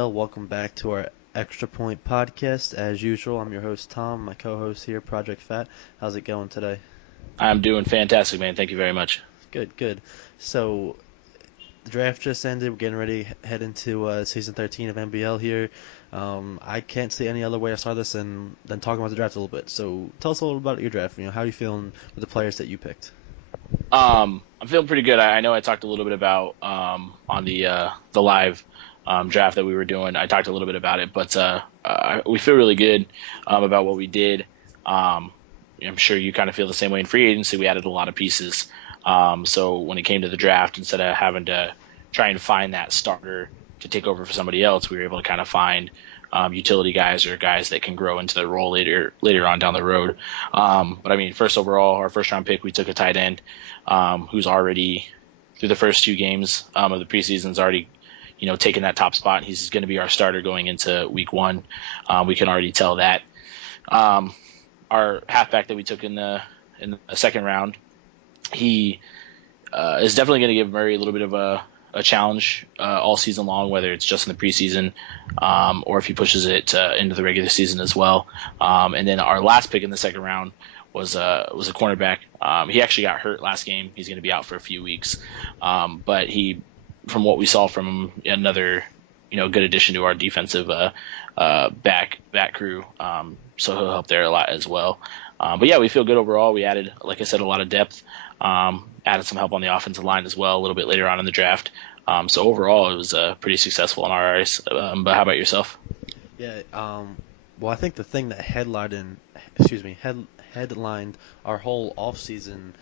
NBL. Welcome back to our Extra Point podcast. As usual, I'm your host Tom, my co-host here, Project Fat. How's it going today? I'm doing fantastic, man. Thank you very much. Good, good. So the draft just ended. We're getting ready to head into season 13 of NBL here. I can't see any other way to start this than talking about the draft a little bit. So tell us a little about your draft. How are you feeling with the players that you picked? I'm feeling pretty good. I know I talked a little bit about on the live draft that we were doing. I talked a little bit about it, but we feel really good about what we did. I'm sure you kind of feel the same way in free agency. We added a lot of pieces. So when it came to the draft, instead of having to try and find that starter to take over for somebody else, we were able to kind of find utility guys or guys that can grow into their role later on down the road. But I mean, first overall, our first round pick, we took a tight end who's already through the first two games of the preseason's already taken that top spot. He's going to be our starter going into week one. We can already tell that. Our halfback that we took in the second round, he is definitely going to give Murray a little bit of a challenge all season long, whether it's just in the preseason or if he pushes it into the regular season as well. And then our last pick in the second round was a cornerback. He actually got hurt last game. He's going to be out for a few weeks. But he, from what we saw from him, another good addition to our defensive back crew. So he'll help there a lot as well. But yeah, we feel good overall. We added, like I said, a lot of depth. Added some help on the offensive line as well a little bit later on in the draft. So overall, it was pretty successful on our eyes. But how about yourself? Yeah. Well, I think the thing that headlined our whole offseason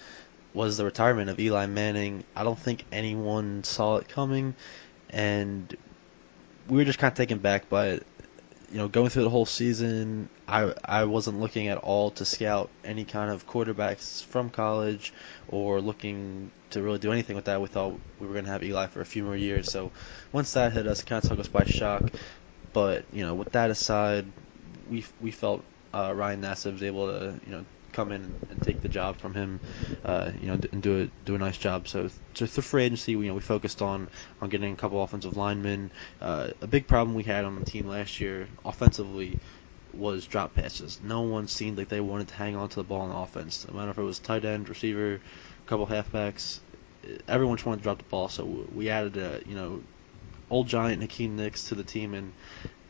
was the retirement of Eli Manning. I don't think anyone saw it coming, and we were just kind of taken back by it. Going through the whole season, I wasn't looking at all to scout any kind of quarterbacks from college or looking to really do anything with that. We thought we were going to have Eli for a few more years. So once that hit us, it kind of took us by shock. But with that aside, we felt Ryan Nassib was able to come in and take the job from him, and do a nice job. So just through free agency, we focused on getting a couple offensive linemen. A big problem we had on the team last year offensively was drop passes. No one seemed like they wanted to hang on to the ball on offense. No matter if it was tight end, receiver, a couple halfbacks, everyone just wanted to drop the ball. So we added old giant Hakeem Nicks to the team and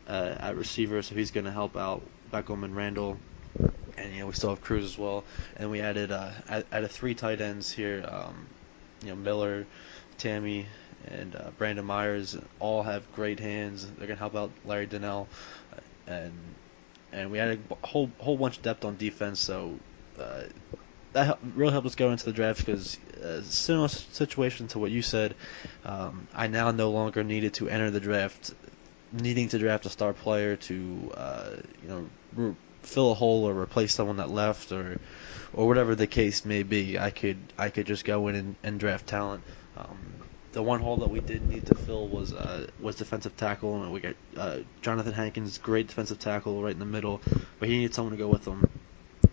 at receiver, so he's going to help out Beckham and Randall. And we still have Cruz as well. And we added three tight ends here. Miller, Tammy, and Brandon Myers all have great hands. They're gonna help out Larry Donnell, and we added a whole bunch of depth on defense. So that really helped us go into the draft because similar situation to what you said. I now no longer needed to enter the draft, needing to draft a star player to fill a hole or replace someone that left or whatever the case may be. I could just go in and draft talent. The one hole that we did need to fill was defensive tackle, and we got Jonathan Hankins, great defensive tackle right in the middle, but he needed someone to go with him.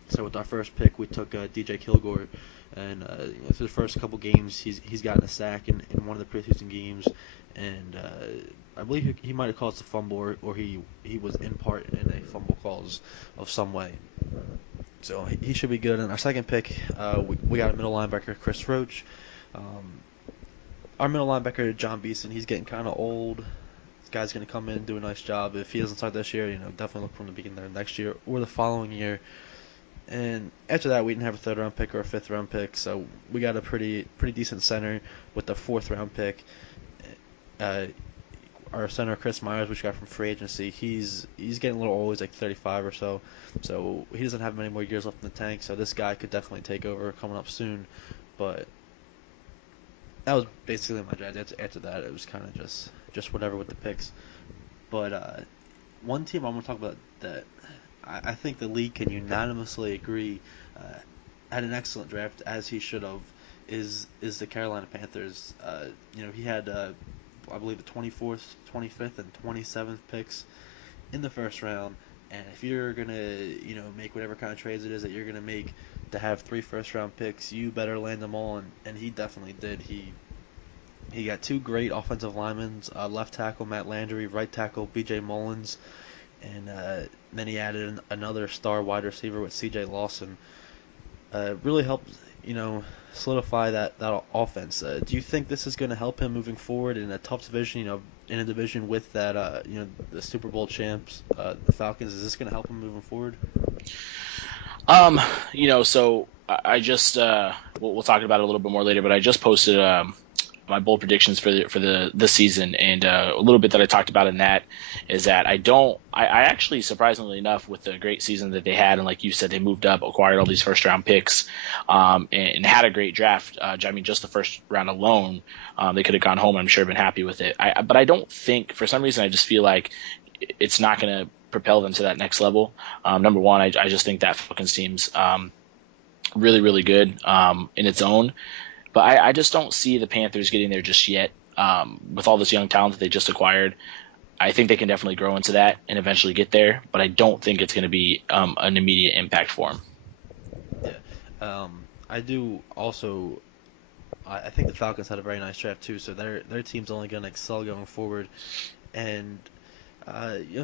So with our first pick, we took DJ Kilgore, and through the first couple games, he's gotten a sack in one of the preseason games, and I believe he might have caused a fumble, or he was in part in a fumble cause of some way. So he should be good. And our second pick, we got a middle linebacker, Chris Roach. Our middle linebacker, John Beeson, he's getting kind of old. This guy's going to come in and do a nice job. If he doesn't start this year, definitely look for him to begin there next year or the following year. And after that, we didn't have a third-round pick or a fifth-round pick, so we got a pretty decent center with the fourth-round pick. Our center, Chris Myers, which we got from free agency, he's getting a little old. He's like 35 or so he doesn't have many more years left in the tank. So this guy could definitely take over coming up soon. But that was basically my draft. After that, it was kind of just whatever with the picks. But one team I want to talk about that I think the league can unanimously agree had an excellent draft, as he should have, is the Carolina Panthers. He had I believe the 24th, 25th, and 27th picks in the first round. And if you're gonna make whatever kind of trades it is that you're gonna make to have 3 first round picks, you better land them all. And he definitely did. He He got two great offensive linemen, left tackle Matt Landry, right tackle B.J. Mullins, and then he added another star wide receiver with C.J. Lawson. Really helped, you know, solidify that offense. Do you think this is going to help him moving forward in a tough division? You know, in a division with that, the Super Bowl champs, the Falcons. Is this going to help him moving forward? Um, so I just we'll talk about it a little bit more later, but I just posted my bold predictions for the season, and a little bit that I talked about in that is that I actually, surprisingly enough, with the great season that they had, and like you said, they moved up, acquired all these first round picks, and had a great draft. I mean, just the first round alone, they could have gone home, and I'm sure been happy with it. But I don't think, for some reason, I just feel like it's not going to propel them to that next level. Number one, I just think that Falcons team's really, really good in its own. But I just don't see the Panthers getting there just yet. With all this young talent that they just acquired, I think they can definitely grow into that and eventually get there. But I don't think it's going to be an immediate impact for them. Yeah, I do also. I think the Falcons had a very nice draft too, so their team's only going to excel going forward. And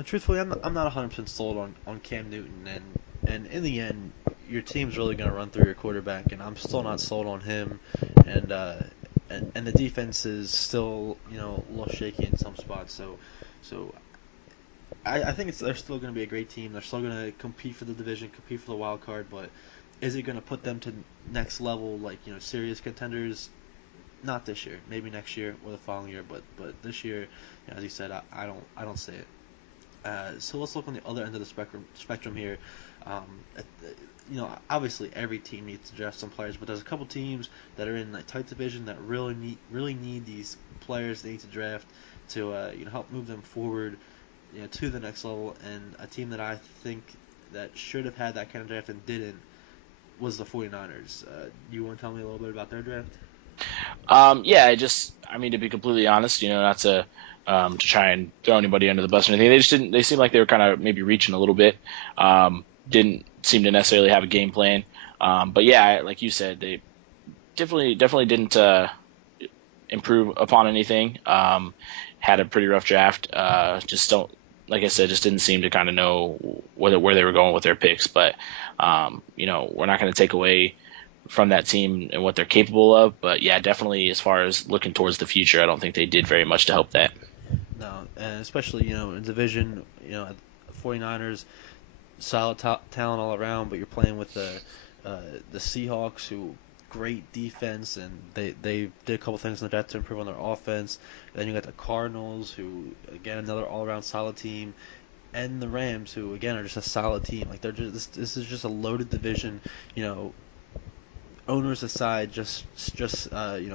truthfully, I'm not 100% sold on Cam Newton, and in the end, your team's really going to run through your quarterback, and I'm still not sold on him, and and the defense is still a little shaky in some spots. So I think they're still going to be a great team. They're still going to compete for the division, compete for the wild card, but is it going to put them to next level, like serious contenders? Not this year, maybe next year or the following year, but this year, as you said, I don't see it. So let's look on the other end of the spectrum here. Um, at Obviously every team needs to draft some players, but there's a couple teams that are in a tight division that really need these players they need to draft to help move them forward, to the next level. And a team that I think that should have had that kind of draft and didn't was the 49ers. Do you want to tell me a little bit about their draft? Yeah, I mean, to be completely honest, not to try and throw anybody under the bus or anything. They just didn't. They seemed like they were kind of maybe reaching a little bit. Didn't seem to necessarily have a game plan. But yeah, like you said, they definitely didn't improve upon anything. Had a pretty rough draft. Just don't, like I said, just didn't seem to kind of know where they were going with their picks. But we're not going to take away from that team and what they're capable of. But yeah, definitely as far as looking towards the future, I don't think they did very much to help that. No, and especially in division, 49ers, solid talent all around, but you're playing with the Seahawks, who great defense, and they did a couple things in the draft to improve on their offense. Then you got the Cardinals, who again another all around solid team, and the Rams, who again are just a solid team. Like they're just this is just a loaded division. Owners aside, just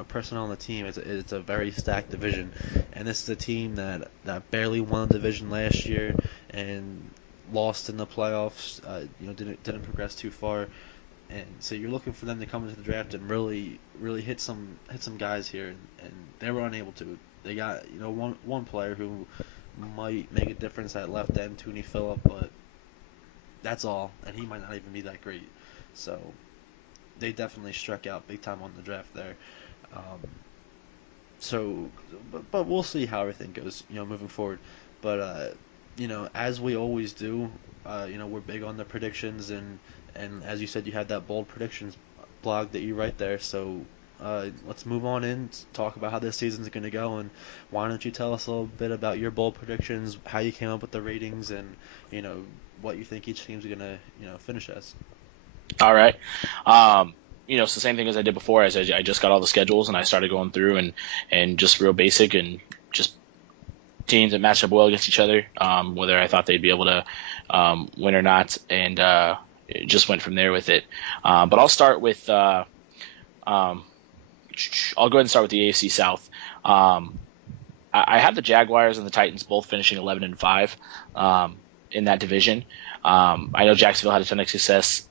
personnel on the team, it's a very stacked division, and this is a team that barely won the division last year and lost in the playoffs. Didn't progress too far, and so you're looking for them to come into the draft and really hit some guys here, and they were unable to. They got one player who might make a difference at left end, Tooney Phillip, but that's all, and he might not even be that great. So they definitely struck out big time on the draft there. But we'll see how everything goes, moving forward. But as we always do, we're big on the predictions, and as you said, you had that bold predictions blog that you write there. So let's move on in, talk about how this season's going to go, and why don't you tell us a little bit about your bold predictions, how you came up with the ratings, and what you think each team's going to finish as. All right. It's the same thing as I did before. As I just got all the schedules and I started going through and just real basic and just teams that matched up well against each other, whether I thought they'd be able to win or not, and just went from there with it. But I'll start with I'll go ahead and start with the AFC South. I have the Jaguars and the Titans both finishing 11-5 in that division. I know Jacksonville had a ton of success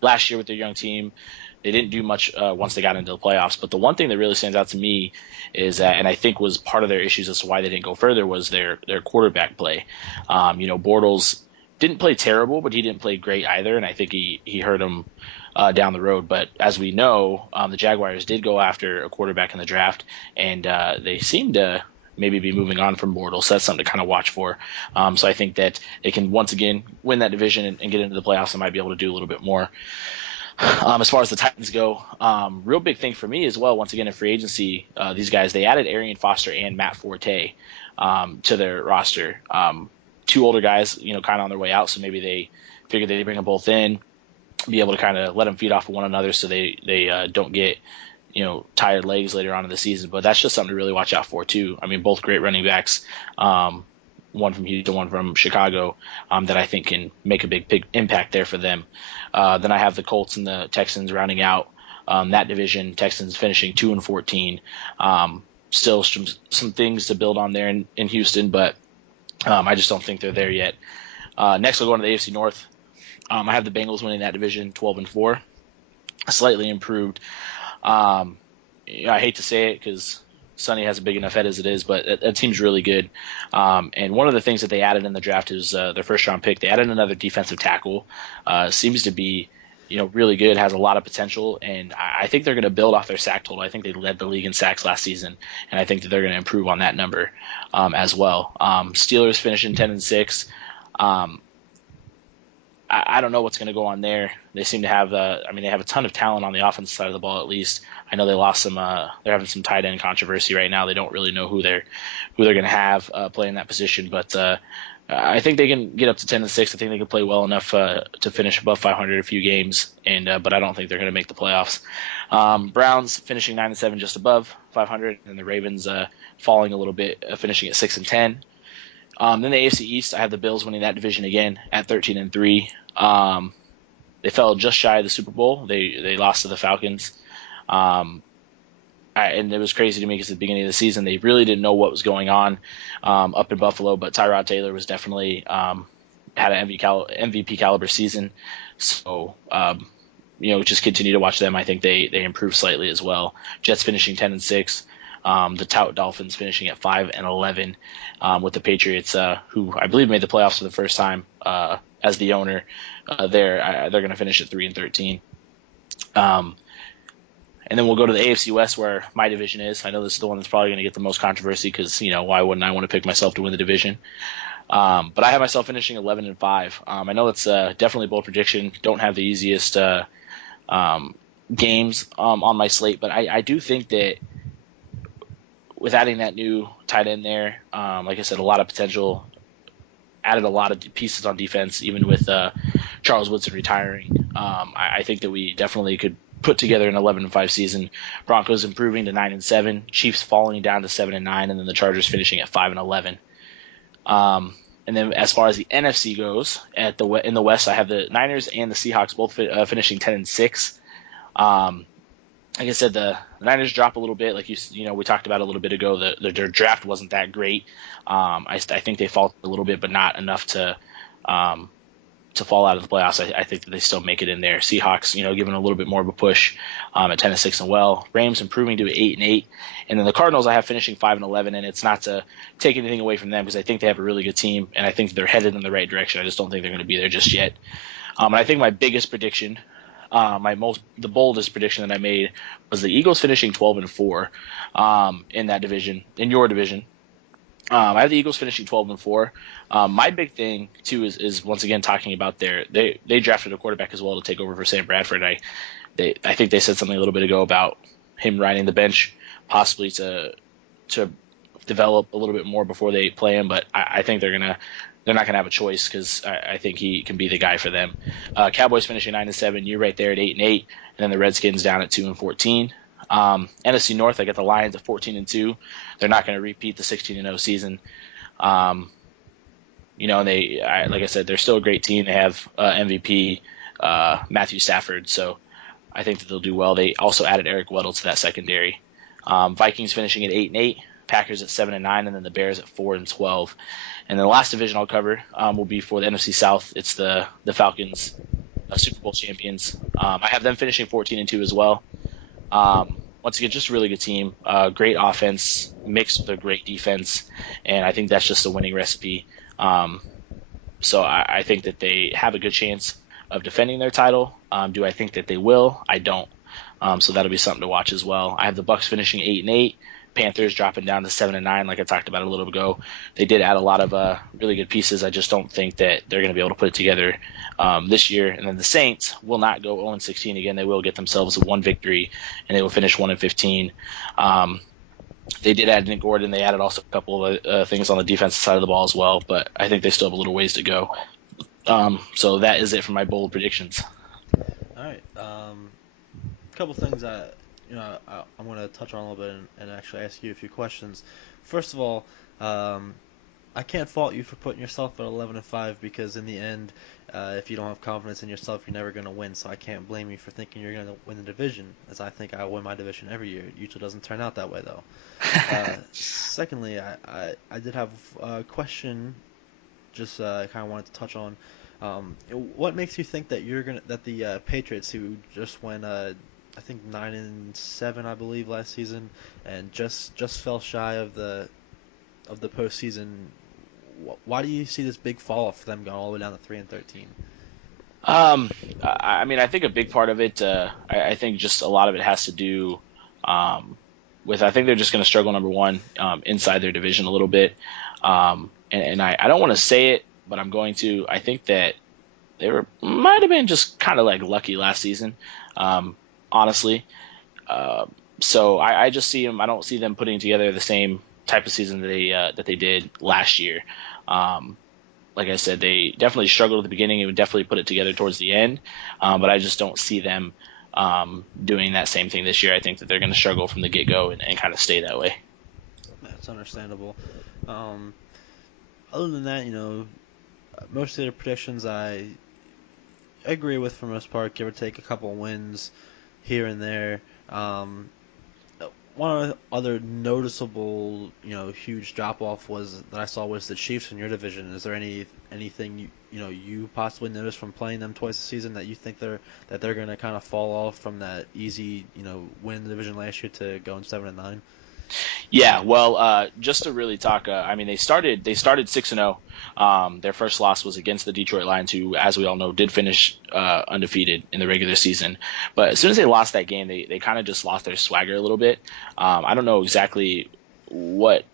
last year with their young team. They didn't do much once they got into the playoffs. But the one thing that really stands out to me is that, and I think was part of their issues as to why they didn't go further, was their quarterback play. Bortles didn't play terrible, but he didn't play great either, and I think he hurt him down the road. But as we know, the Jaguars did go after a quarterback in the draft, and they seem to maybe be moving on from Bortles. So that's something to kind of watch for. So I think that they can once again win that division and get into the playoffs and might be able to do a little bit more. As far as the Titans go, real big thing for me as well, once again in free agency, these guys, they added Arian Foster and Matt Forte to their roster. Two older guys, kind of on their way out, so maybe they figured they'd bring them both in, be able to kind of let them feed off of one another so they don't get tired legs later on in the season. But that's just something to really watch out for too. I mean, both great running backs, one from Houston, one from Chicago, that I think can make a big impact there for them. Then I have the Colts and the Texans rounding out that division. Texans finishing 2-14. Still some things to build on there in Houston, but I just don't think they're there yet. Next, we'll go into the AFC North. I have the Bengals winning that division 12-4, slightly improved. I hate to say it because Sonny has a big enough head as it is, but that team's really good. And one of the things that they added in the draft is their first round pick. They added another defensive tackle. Seems to be really good, has a lot of potential, and I think they're going to build off their sack total. I think they led the league in sacks last season, and I think that they're going to improve on that number as well. Steelers finishing 10-6. I don't know what's going to go on there. They seem to have, they have a ton of talent on the offensive side of the ball. At least I know they lost some. They're having some tight end controversy right now. They don't really know who they're going to have playing that position. But I think they can get up to 10-6. I think they can play well enough to finish above 500 a few games. But I don't think they're going to make the playoffs. Browns finishing 9-7, just above 500, and the Ravens falling a little bit, finishing at 6-10. Then the AFC East, I have the Bills winning that division again at 13-3. They fell just shy of the Super Bowl. They lost to the Falcons. And it was crazy to me because at the beginning of the season, they really didn't know what was going on up in Buffalo. But Tyrod Taylor was definitely had an MVP caliber season. So, just continue to watch them. I think they improved slightly as well. Jets finishing 10-6. The Tout Dolphins finishing at 5-11, with the Patriots, who I believe made the playoffs for the first time as the owner. They're going to finish at 3-13. And then we'll go to the AFC West, where my division is. I know this is the one that's probably going to get the most controversy because why wouldn't I want to pick myself to win the division? But I have myself finishing 11-5. I know it's definitely a bold prediction. Don't have the easiest games on my slate, but I do think that with adding that new tight end there, like I said, a lot of potential, added a lot of pieces on defense, even with Charles Woodson retiring. I think that we definitely could put together an 11-5 season. Broncos improving to 9-7, Chiefs falling down to 7-9, and then the Chargers finishing at 5-11. And then as far as the NFC goes, in the West, I have the Niners and the Seahawks both finishing 10-6. Like I said, the Niners drop a little bit. Like we talked about a little bit ago. Their draft wasn't that great. I think they fall a little bit, but not enough to fall out of the playoffs. I think that they still make it in there. Seahawks, giving a little bit more of a push at 10-6 and well. Rams improving to 8-8, and then the Cardinals I have finishing 5-11. And it's not to take anything away from them because I think they have a really good team, and I think they're headed in the right direction. I just don't think they're going to be there just yet. And I think my biggest prediction. The boldest prediction that I made was the Eagles finishing 12-4 in that division, in your division. I have the Eagles finishing 12-4. My big thing too is once again talking about they drafted a quarterback as well to take over for Sam Bradford. I think they said something a little bit ago about him riding the bench, possibly to develop a little bit more before they play him. But I think they're not going to have a choice because I think he can be the guy for them. Cowboys finishing 9-7. You're right there at 8-8, and then the Redskins down at 2-14. NFC North, I got the Lions at 14-2. They're not going to repeat the 16-0 season. And like I said, they're still a great team. They have MVP Matthew Stafford, so I think that they'll do well. They also added Eric Weddle to that secondary. Vikings finishing at 8-8. Packers at 7-9, and then the Bears at 4-12. And then the last division I'll cover will be for the NFC South. It's the Falcons, Super Bowl champions. I have them finishing 14-2 as well. Once again, just a really good team. Great offense mixed with a great defense, and I think that's just a winning recipe. So I think that they have a good chance of defending their title. Do I think that they will? I don't. So that'll be something to watch as well. I have the Bucks finishing 8-8. Panthers dropping down to 7-9, like I talked about a little ago. They did add a lot of really good pieces. I just don't think that they're going to be able to put it together this year. And then the Saints will not go 0-16 again. They will get themselves one victory, and they will finish 1-15. They did add Nick Gordon. They added also a couple of things on the defensive side of the ball as well, but I think they still have a little ways to go. So that is it for my bold predictions. All right. A couple things I'm going to touch on a little bit and actually ask you a few questions. First of all, I can't fault you for putting yourself at 11-5 because in the end, if you don't have confidence in yourself, you're never going to win. So I can't blame you for thinking you're going to win the division, as I think I win my division every year. It usually doesn't turn out that way though. Secondly, I did have a question. Just kind of wanted to touch on. What makes you think that the Patriots, who just went I think 9-7 I believe last season, and just fell shy of the postseason. Why do you see this big fall off for them going all the way down to 3-13? I mean, I think a big part of it, I think just a lot of it has to do with, I think they're just going to struggle, number one, inside their division a little bit. And I don't want to say it, but I'm going to. I think that might have been just kind of like lucky last season, honestly. So I just see them. I don't see them putting together the same type of season that they did last year. Like I said, they definitely struggled at the beginning and would definitely put it together towards the end. But I just don't see them doing that same thing this year. I think that they're going to struggle from the get-go and kind of stay that way. That's understandable. Other than that, most of the predictions I agree with for the most part, give or take a couple of wins here and there. One other noticeable, huge drop off that I saw was the Chiefs in your division. Is there anything you possibly noticed from playing them twice a season that you think they're going to kind of fall off from that easy, win the division last year to going 7-9? Yeah, well, just to really talk, I mean, they started 6-0. Their first loss was against the Detroit Lions, who, as we all know, did finish undefeated in the regular season. But as soon as they lost that game, they kind of just lost their swagger a little bit. I don't know exactly what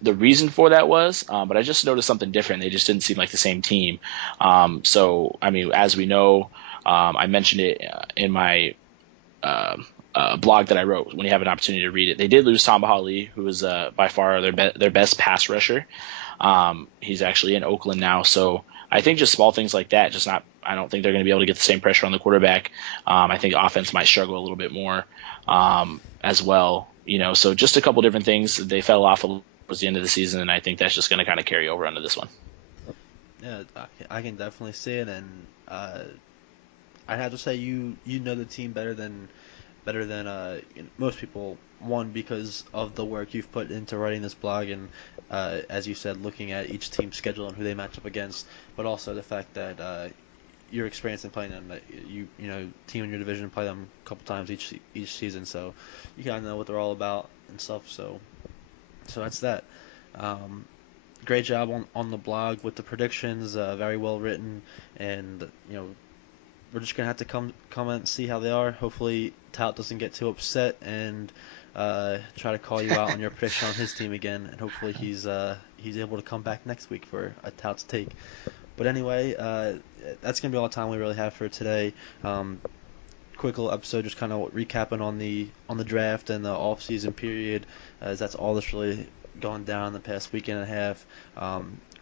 the reason for that was, but I just noticed something different. They just didn't seem like the same team. So, I mean, as we know, I mentioned it in my blog that I wrote when you have an opportunity to read it. They did lose Tom Bahali, who was by far their best pass rusher. He's actually in Oakland now, so I think just small things like that. I don't think they're going to be able to get the same pressure on the quarterback. I think offense might struggle a little bit more as well. So just a couple different things. They fell off towards the end of the season, and I think that's just going to kind of carry over onto this one. Yeah, I can definitely see it, and I'd have to say you know the team better than most people. One, because of the work you've put into writing this blog, and as you said, looking at each team's schedule and who they match up against, but also the fact that your experience in playing them, that team in your division play them a couple times each season, so you kind of know what they're all about and stuff. So that's that. Great job on the blog with the predictions, very well written, and we're just gonna have to come and see how they are. Hopefully, Tout doesn't get too upset and try to call you out on your prediction on his team again, and hopefully he's able to come back next week for a Tout's take. But anyway, that's gonna be all the time we really have for today. Quick little episode, just kind of recapping on the draft and the off-season period, as that's all that's really gone down the past weekend and a half.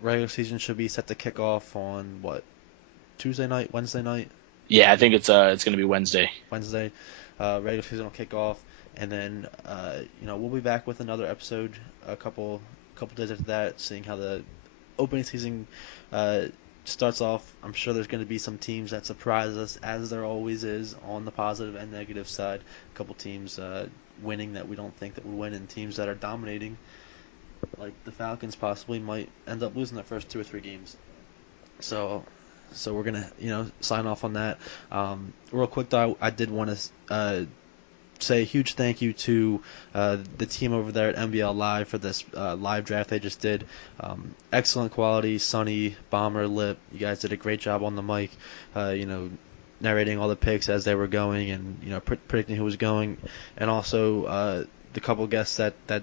Regular season should be set to kick off on Tuesday night, Wednesday night. Yeah, I think it's going to be Wednesday. Regular season will kick off, and then we'll be back with another episode a couple days after that, seeing how the opening season starts off. I'm sure there's going to be some teams that surprise us, as there always is, on the positive and negative side. A couple teams winning that we don't think that would win, and teams that are dominating, like the Falcons, possibly might end up losing their first 2 or 3 games. So we're gonna sign off on that. Real quick though, I did want to say a huge thank you to the team over there at MBL Live for this live draft they just did. Excellent quality, Sonny, Bomber, Lip. You guys did a great job on the mic. Narrating all the picks as they were going, and predicting who was going, and also the couple guests that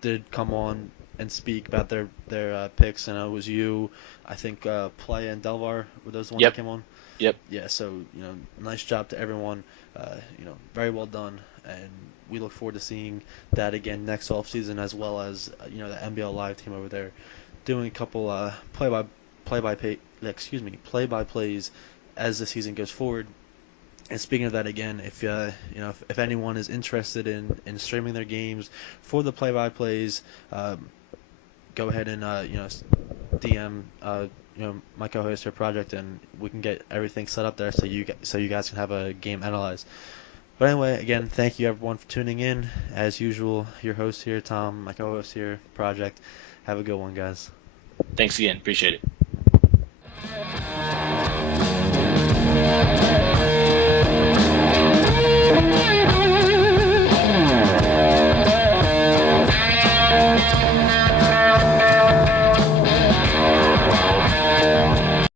did come on and speak about their picks. And it was you, I think, Playa and Delvar were those the ones that Yep. came on. Yep. Yeah, so nice job to everyone. Very well done, and we look forward to seeing that again next offseason, as well as the NBL Live team over there doing a couple play by plays as the season goes forward. And speaking of that again, if anyone is interested in streaming their games for the play by plays, go ahead and DM my co-host or project, and we can get everything set up there so you guys can have a game analyzed. But anyway, again, thank you everyone for tuning in. As usual, your host here, Tom, my co-host here, project. Have a good one, guys. Thanks again. Appreciate it.